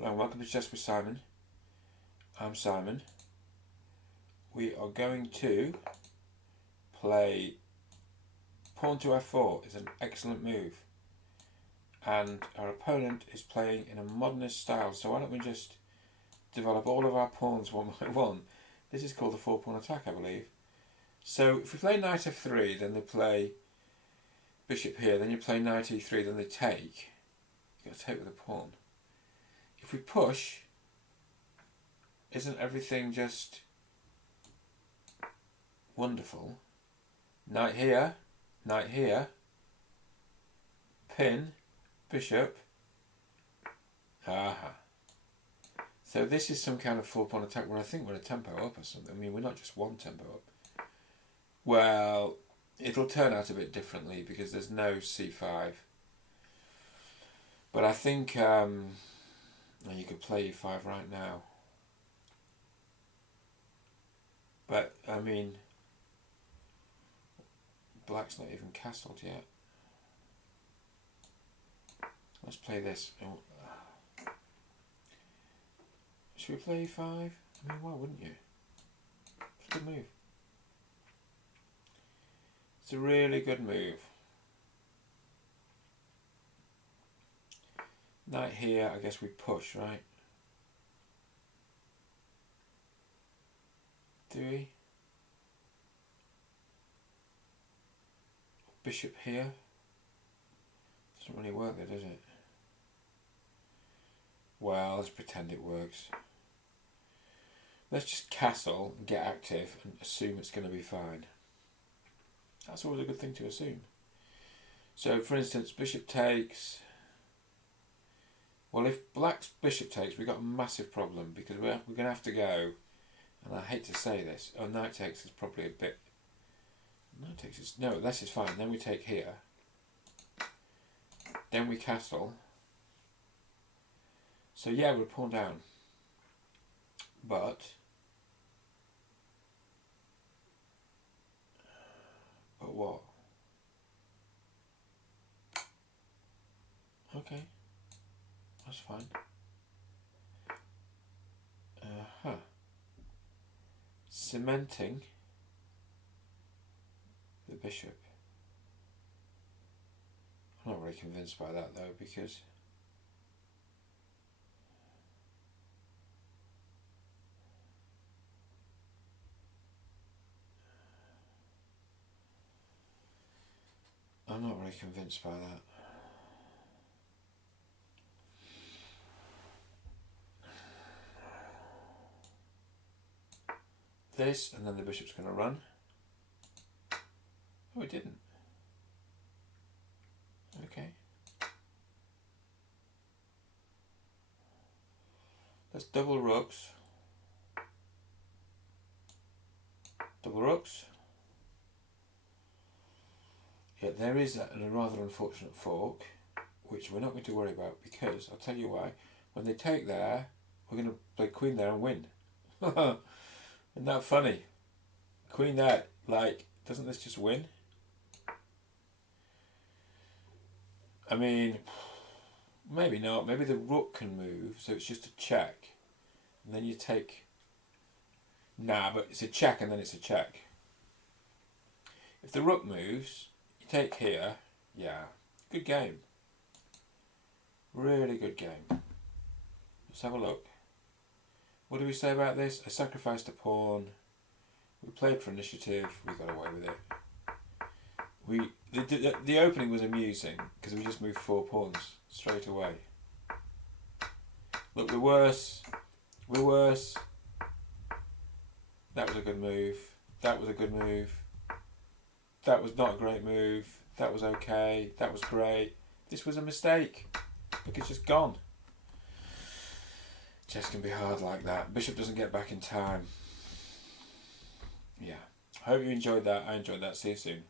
Hello and welcome to Chess with Simon. I'm Simon. We are going to play pawn to f4. It's an excellent move. And our opponent is playing in a modernist style, so why don't we just develop all of our pawns one by one. This is called the 4-pawn attack, I believe. So if we play knight f3, then they play bishop here, then you play knight e3, then they take. You've got to take with a pawn. If we push, isn't everything just wonderful? Knight here, pin, bishop. Aha. So this is some kind of 4-pawn attack where I think we're a tempo up or something. I mean, we're not just one tempo up. Well, it'll turn out a bit differently because there's no c5. But I think you could play e5 right now. But, I mean, black's not even castled yet. Let's play this. Should we play e5? I mean, why wouldn't you? It's a good move. It's a really good move. Knight here, I guess we push, right? Do we? Bishop here. Doesn't really work there, does it? Well, let's pretend it works. Let's just castle and get active and assume it's going to be fine. That's always a good thing to assume. So, for instance, bishop takes. Well, if black's bishop takes, we've got a massive problem because we're going to have to go, and I hate to say this, knight takes is probably a bit... Knight takes is... No, this is fine. Then we take here. Then we castle. So yeah, we're pawn down. But what? Okay. That's fine. Cementing the bishop. I'm not really convinced by that though, because I'm not really convinced by that. This, and then the bishop's going to run. Oh, it didn't. Okay. Let's double rooks. Double rooks. Yeah, there is a rather unfortunate fork, which we're not going to worry about because, I'll tell you why, when they take there, we're going to play queen there and win. Isn't that funny? Queen there, like, doesn't this just win? I mean, maybe not. Maybe the rook can move, so it's just a check. And then you take... Nah, but it's a check and then it's a check. If the rook moves, you take here. Yeah, good game. Really good game. Let's have a look. What do we say about this? I sacrificed a pawn. We played for initiative. We got away with it. The opening was amusing because we just moved 4 pawns straight away. Look, we're worse. We're worse. That was a good move. That was a good move. That was not a great move. That was okay. That was great. This was a mistake. Look, it's just gone. Chess can be hard like that. Bishop doesn't get back in time. Yeah. I hope you enjoyed that. I enjoyed that. See you soon.